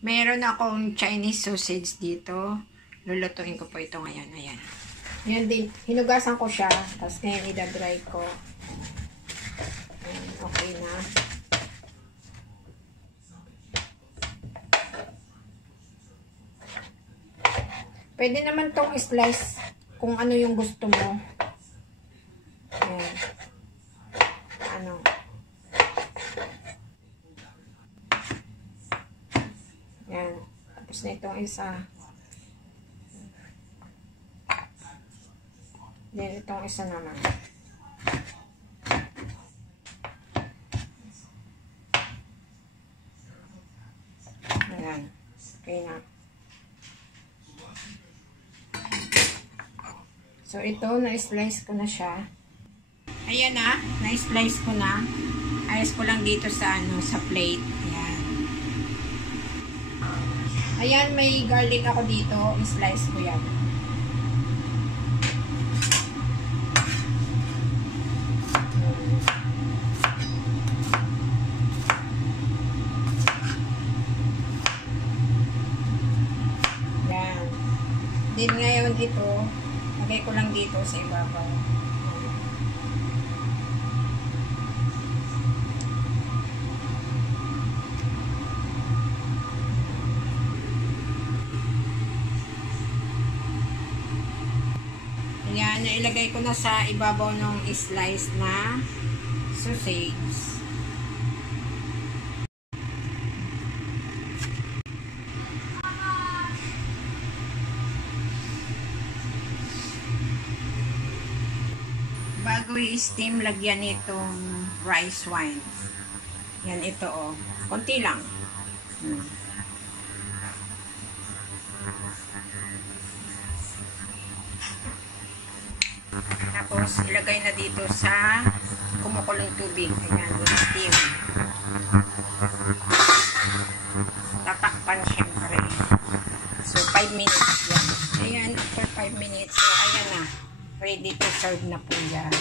Meron akong Chinese sausage dito. Lulutuin ko po ito ngayon. Ayan. Yan din. Hinugasan ko siya. Tapos ngayon idadry ko. Ayan, okay na. Pwede naman tong slice kung ano yung gusto mo. Ayan. Ano. Ayan. Tapos na itong isa. Then itong isa naman. Ayan. Okay na. So, ito, na-slice ko na siya. Ayan na, na-slice ko na. Ayos ko lang dito sa, sa plate. Ayan. Ayan, may garlic ako dito. I-slice ko yan. Ayan. Then, ngayon ito, lagay ko lang dito sa ibabaw. Ayan, nailagay ko na sa ibabaw ng slice na sausage. Bago i-steam, lagyan itong rice wine. Yan, ito oh. Konti lang. Tapos, ilagay na dito sa kumukulong tubig. Ayan, i-steam. Tatakpan syempre. So, 5 minutes yan. Ayan, after 5 minutes, so, ayan na. Ready to serve na po yan.